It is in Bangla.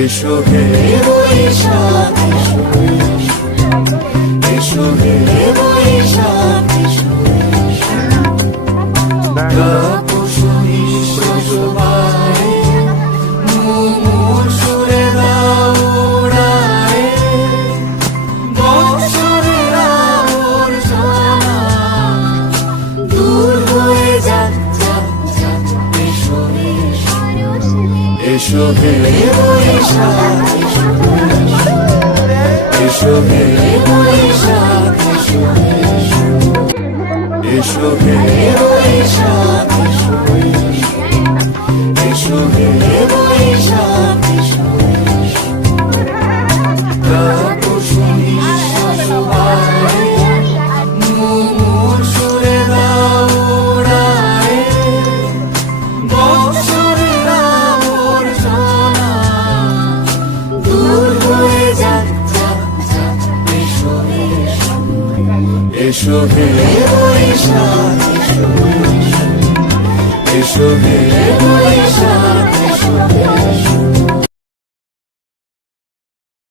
এসো হে বৈশাখ, এসো হে বৈশাখ, তপস্বী সবাই মুমুর সুরে দাও উড়ায়, বৎসরের আবর্জনা দূর হয়ে যাক যাক যাক। এসো এসো হে বৈশাখ, এসো হে বৈশাখ, এসো হে বৈশাখ, এসো হে বৈশাখ, তপস্বী সবাই মুমুর সুরে দাও উড়ায়, বৎসরের আবর্জনা দূর হয়ে যাক যাক যাক। এসো হে বৈশাখ, এসো হে বৈশাখ।